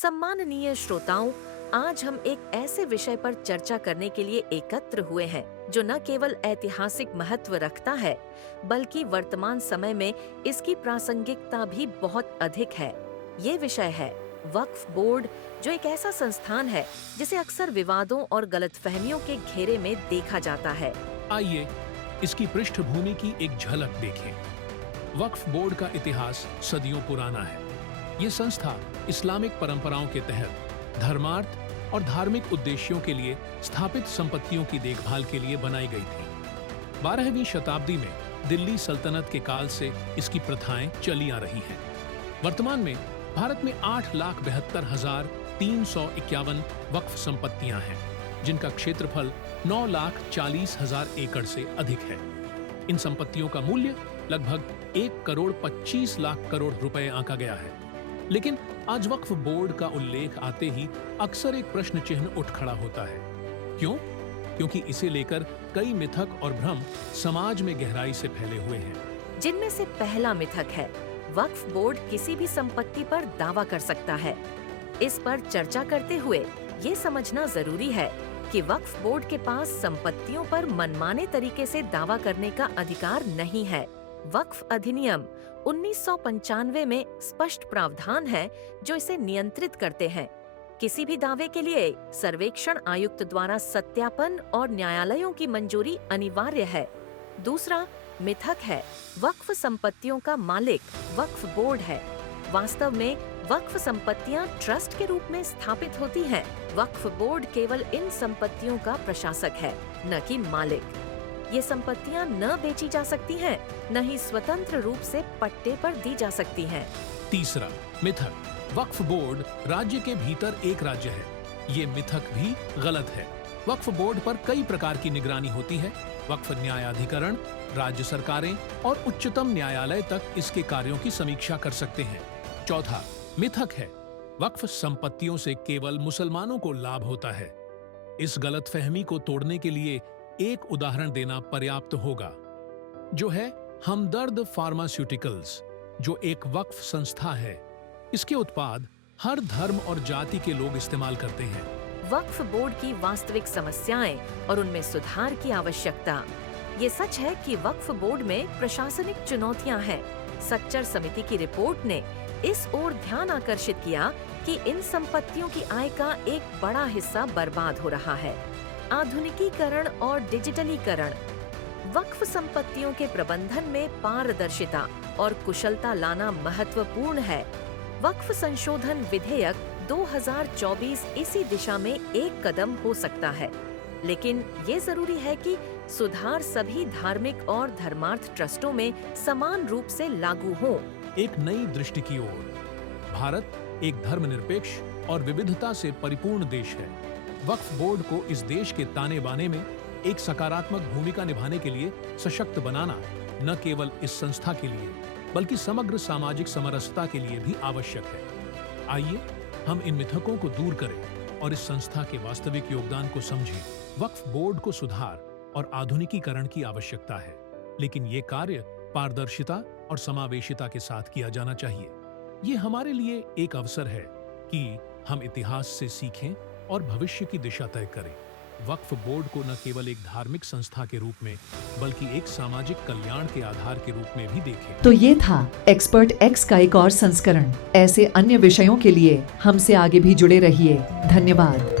सम्माननीय श्रोताओं, आज हम एक ऐसे विषय पर चर्चा करने के लिए एकत्र हुए हैं जो न केवल ऐतिहासिक महत्व रखता है बल्कि वर्तमान समय में इसकी प्रासंगिकता भी बहुत अधिक है। ये विषय है वक्फ बोर्ड, जो एक ऐसा संस्थान है जिसे अक्सर विवादों और गलतफहमियों के घेरे में देखा जाता है। आइए इसकी पृष्ठभूमि की एक झलक देखें। वक्फ बोर्ड का इतिहास सदियों पुराना है। ये संस्था इस्लामिक परंपराओं के तहत धर्मार्थ और धार्मिक उद्देश्यों के लिए स्थापित संपत्तियों की देखभाल के लिए बनाई गई थी। 12वीं शताब्दी में दिल्ली सल्तनत के काल से इसकी प्रथाएं चली आ रही हैं। वर्तमान में भारत में 8,72,351 वक्फ संपत्तियां हैं, जिनका क्षेत्रफल 9,40,000 एकड़ से अधिक है। इन संपत्तियों का मूल्य लगभग 1,25,00,000 करोड़ रुपए आंका गया है। लेकिन आज वक्फ बोर्ड का उल्लेख आते ही अक्सर एक प्रश्न चिन्ह उठ खड़ा होता है। क्यों? क्योंकि इसे लेकर कई मिथक और भ्रम समाज में गहराई से फैले हुए हैं। जिनमें से पहला मिथक है वक्फ बोर्ड किसी भी संपत्ति पर दावा कर सकता है। इस पर चर्चा करते हुए ये समझना जरूरी है कि वक्फ बोर्ड के पास संपत्तियों पर मनमाने तरीके से दावा करने का अधिकार नहीं है। वक्फ अधिनियम 1995 में स्पष्ट प्रावधान है जो इसे नियंत्रित करते हैं। किसी भी दावे के लिए सर्वेक्षण आयुक्त द्वारा सत्यापन और न्यायालयों की मंजूरी अनिवार्य है। दूसरा मिथक है वक्फ संपत्तियों का मालिक वक्फ बोर्ड है। वास्तव में वक्फ संपत्तियां ट्रस्ट के रूप में स्थापित होती हैं। वक्फ बोर्ड केवल इन संपत्तियों का प्रशासक है, न कि मालिक। ये संपत्तियां न बेची जा सकती हैं, न ही स्वतंत्र रूप से पट्टे पर दी जा सकती हैं। तीसरा मिथक, वक्फ बोर्ड राज्य के भीतर एक राज्य है। ये मिथक भी गलत है। वक्फ बोर्ड पर कई प्रकार की निगरानी होती है। वक्फ न्यायाधिकरण, राज्य सरकारें और उच्चतम न्यायालय तक इसके कार्यों की समीक्षा कर सकते हैं। चौथा मिथक है वक्फ संपत्तियों से केवल मुसलमानों को लाभ होता है। इस गलतफहमी को तोड़ने के लिए एक उदाहरण देना पर्याप्त होगा, जो है हमदर्द फार्मास्यूटिकल्स, जो एक वक्फ संस्था है। इसके उत्पाद हर धर्म और जाति के लोग इस्तेमाल करते हैं। वक्फ बोर्ड की वास्तविक समस्याएं और उनमें सुधार की आवश्यकता। ये सच है कि वक्फ बोर्ड में प्रशासनिक चुनौतियां हैं। सच्चर समिति की रिपोर्ट ने इस ओर ध्यान आकर्षित किया कि इन संपत्तियों की आय का एक बड़ा हिस्सा बर्बाद हो रहा है। आधुनिकीकरण और डिजिटलीकरण। वक्फ संपत्तियों के प्रबंधन में पारदर्शिता और कुशलता लाना महत्वपूर्ण है। वक्फ संशोधन विधेयक 2024 इसी दिशा में एक कदम हो सकता है, लेकिन ये जरूरी है कि सुधार सभी धार्मिक और धर्मार्थ ट्रस्टों में समान रूप से लागू हो। एक नई दृष्टि की ओर। भारत एक धर्मनिरपेक्ष और विविधता से परिपूर्ण देश है। वक्फ बोर्ड को इस देश के ताने बाने में एक सकारात्मक भूमिका निभाने के लिए सशक्त बनाना न केवल इस संस्था के लिए बल्कि समग्र सामाजिक समरसता के लिए भी आवश्यक है। आइए हम इन मिथकों को दूर करें और इस संस्था के वास्तविक योगदान को समझें। वक्फ बोर्ड को सुधार और आधुनिकीकरण की आवश्यकता है, लेकिन ये कार्य पारदर्शिता और समावेशिता के साथ किया जाना चाहिए। ये हमारे लिए एक अवसर है कि हम इतिहास से सीखें और भविष्य की दिशा तय करें। वक्फ बोर्ड को न केवल एक धार्मिक संस्था के रूप में बल्कि एक सामाजिक कल्याण के आधार के रूप में भी देखें। तो ये था एक्सपर्ट एक्स का एक और संस्करण। ऐसे अन्य विषयों के लिए हमसे आगे भी जुड़े रहिए। धन्यवाद।